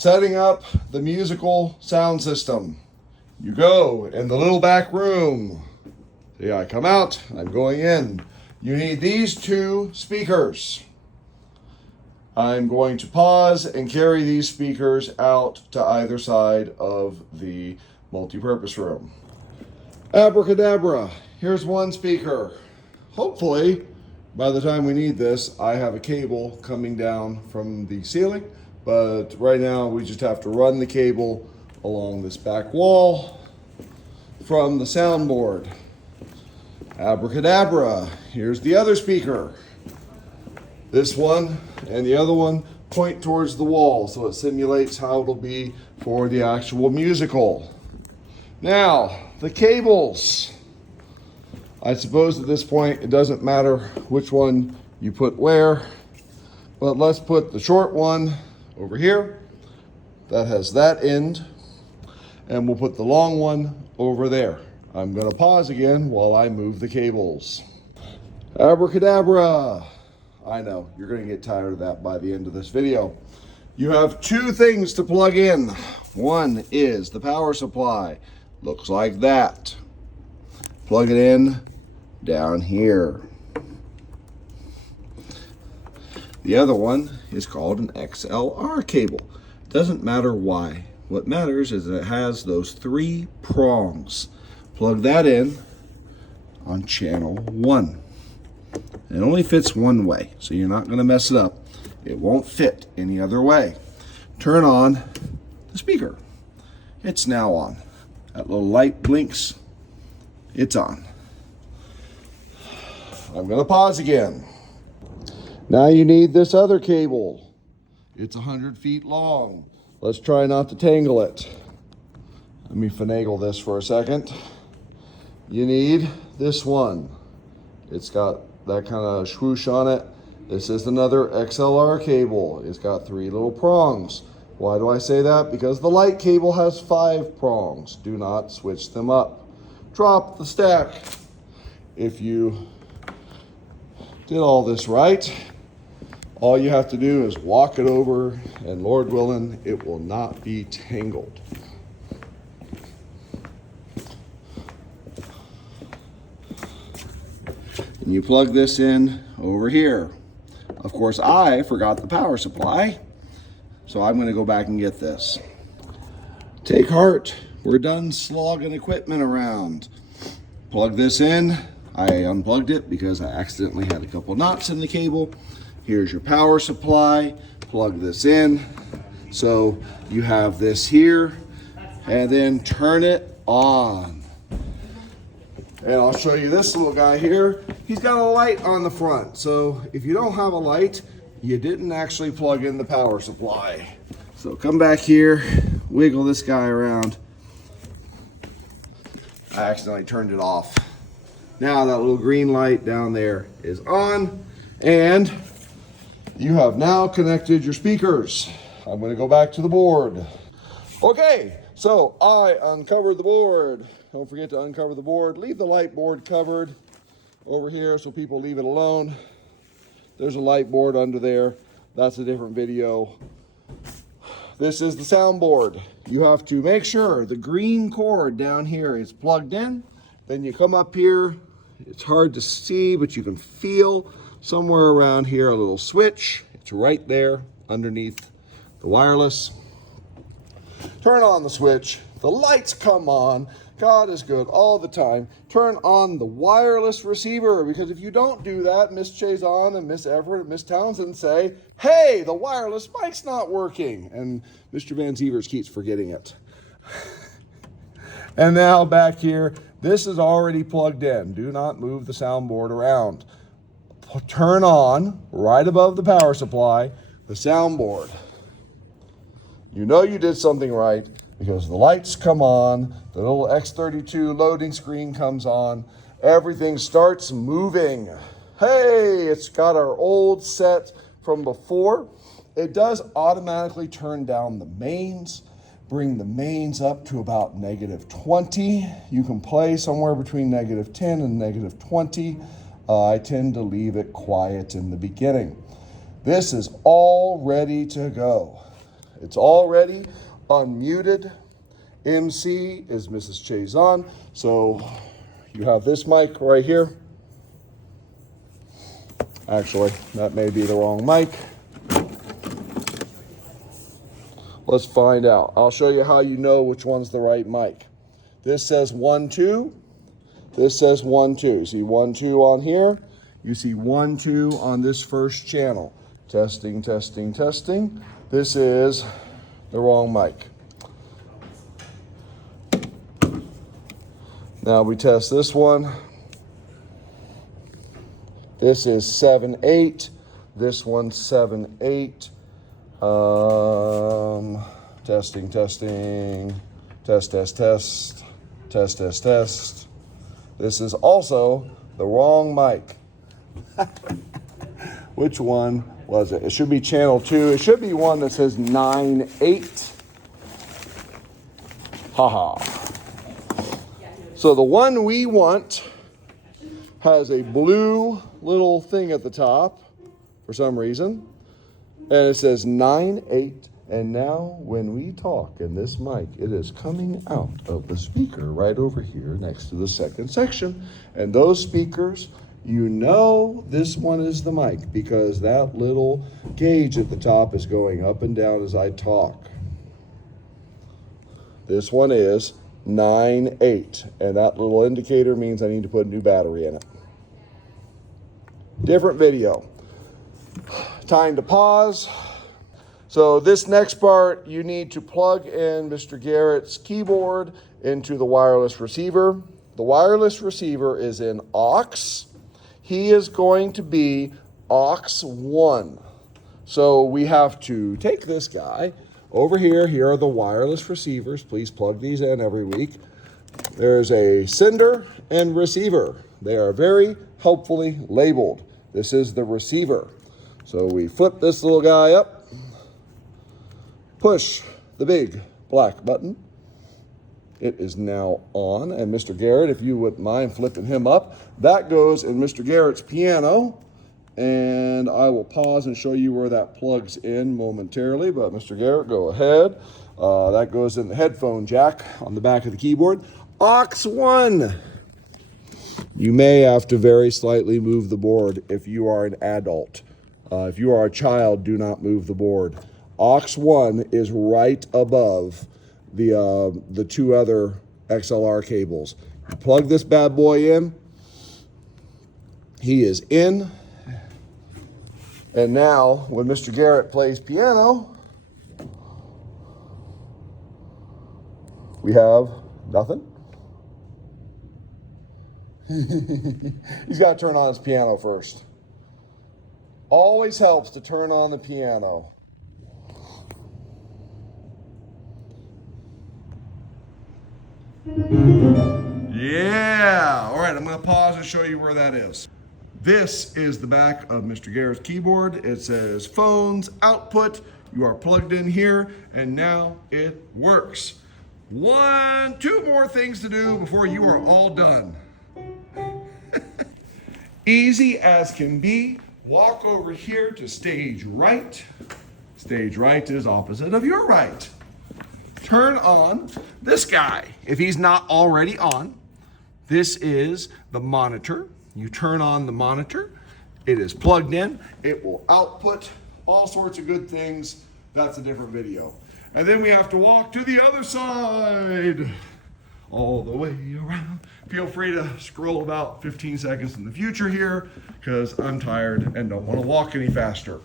Setting up the musical sound system. You go in the little back room. See, I come out, I'm going in. You need these two speakers. I'm going to pause and carry these speakers out to either side of the multi-purpose room. Abracadabra, here's one speaker. Hopefully, by the time we need this, I have a cable coming down from the ceiling, but right now we just have to run the cable along this back wall from the soundboard. Abracadabra, here's the other speaker. This one and the other one point towards the wall, so it simulates how it'll be for the actual musical. Now, the cables. I suppose at this point it doesn't matter which one you put where, but let's put the short one over here that has that end, and we'll put the long one over there. I'm going to pause again while I move the cables. Abracadabra. I know, you're going to get tired of that by the end of this video. You have two things to plug in. One is the power supply. Looks like that. Plug it in down here. The other one is called an XLR cable. Doesn't matter why. What matters is that it has those three prongs. Plug that in on channel 1. It only fits one way, so you're not going to mess it up. It won't fit any other way. Turn on the speaker. It's now on. That little light blinks. It's on. I'm going to pause again. Now you need this other cable. It's 100 feet long. Let's try not to tangle it. Let me finagle this for a second. You need this one. It's got that kind of swoosh on it. This is another XLR cable. It's got 3 little prongs. Why do I say that? Because the light cable has 5 prongs. Do not switch them up. Drop the stack. If you did all this right, all you have to do is walk it over, and Lord willing, it will not be tangled. And you plug this in over here. Of course, I forgot the power supply, so I'm going to go back and get this. Take heart. We're done slogging equipment around. Plug this in. I unplugged it because I accidentally had a couple knots in the cable. Here's your power supply. Plug this in. So you have this here, and then turn it on. And I'll show you this little guy here. He's got a light on the front. So if you don't have a light, you didn't actually plug in the power supply. So come back here, wiggle this guy around. I accidentally turned it off. Now that little green light down there is on, and you have now connected your speakers. I'm going to go back to the board. Okay, so I uncovered the board. Don't forget to uncover the board. Leave the light board covered over here so people leave it alone. There's a light board under there. That's a different video. This is the soundboard. You have to make sure the green cord down here is plugged in. Then you come up here. It's hard to see, but you can feel somewhere around here a little switch. It's right there underneath the wireless. Turn on the switch. The lights come on. God is good all the time. Turn on the wireless receiver, because if you don't do that, Miss Chazon and Miss Everett and Miss Townsend say, hey, the wireless mic's not working. And Mr. Van Zievers keeps forgetting it. And now back here, this is already plugged in. Do not move the soundboard around. Turn on, right above the power supply, the soundboard. You know you did something right, because the lights come on, the little X32 loading screen comes on, everything starts moving. Hey, it's got our old set from before. It does automatically turn down the mains, bring the mains up to about -20. You can play somewhere between -10 and -20. I tend to leave it quiet in the beginning. This is all ready to go. It's already unmuted. MC is Mrs. Chazon. So you have this mic right here. Actually, that may be the wrong mic. Let's find out. I'll show you how you know which one's the right mic. This says 1, 2. This says 1, 2. See 1, 2 on here. You see 1, 2 on this first channel. Testing, testing, testing. This is the wrong mic. Now we test this one. This is 7, 8. This one's 7, 8. Testing, testing. Test, test, test. Test, test, test. This is also the wrong mic. Which one was it? It should be channel 2. It should be one that says 9, 8. Haha. So the one we want has a blue little thing at the top for some reason. And it says 9, 8. And now when we talk in this mic, it is coming out of the speaker right over here next to the second section. And those speakers, you know this one is the mic because that little gauge at the top is going up and down as I talk. This one is 9, 8. And that little indicator means I need to put a new battery in it. Different video. Time to pause. So this next part, you need to plug in Mr. Garrett's keyboard into the wireless receiver. The wireless receiver is in aux. He is going to be aux 1. So we have to take this guy over here. Here are the wireless receivers. Please plug these in every week. There's a sender and receiver. They are very helpfully labeled. This is the receiver. So we flip this little guy up, push the big black button. It is now on. And Mr. Garrett, if you wouldn't mind flipping him up, that goes in Mr. Garrett's piano. And I will pause and show you where that plugs in momentarily. But Mr. Garrett, go ahead. That goes in the headphone jack on the back of the keyboard. Aux 1. You may have to very slightly move the board if you are an adult. If you are a child, do not move the board. Aux 1 is right above the two other XLR cables. You plug this bad boy in. He is in. And now, when Mr. Garrett plays piano, we have nothing. He's got to turn on his piano first. Always helps to turn on the piano. Yeah. All right, I'm going to pause and show you where that is. This is the back of Mr. Garrett's keyboard. It says phones output. You are plugged in here, and now it works. 2 more things to do before you are all done. Easy as can be. Walk over here to stage right. Stage right is opposite of your right. Turn on this guy if he's not already on. This is the monitor. You turn on the monitor. It is plugged in. It will output all sorts of good things. That's a different video. And then we have to walk to the other side. All the way around. Feel free to scroll about 15 seconds in the future here because I'm tired and don't want to walk any faster.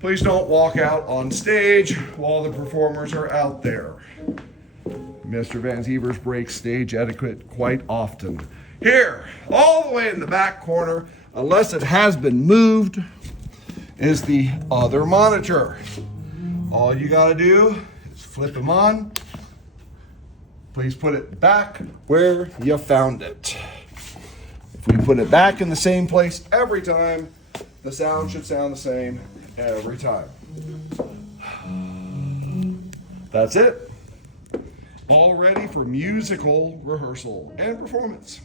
Please don't walk out on stage while the performers are out there. Mr. Van Zeevers breaks stage etiquette quite often. Here, all the way in the back corner, unless it has been moved, is the other monitor. All you gotta do is flip them on. Please put it back where you found it. If we put it back in the same place every time, the sound should sound the same every time. That's it. All ready for musical rehearsal and performance.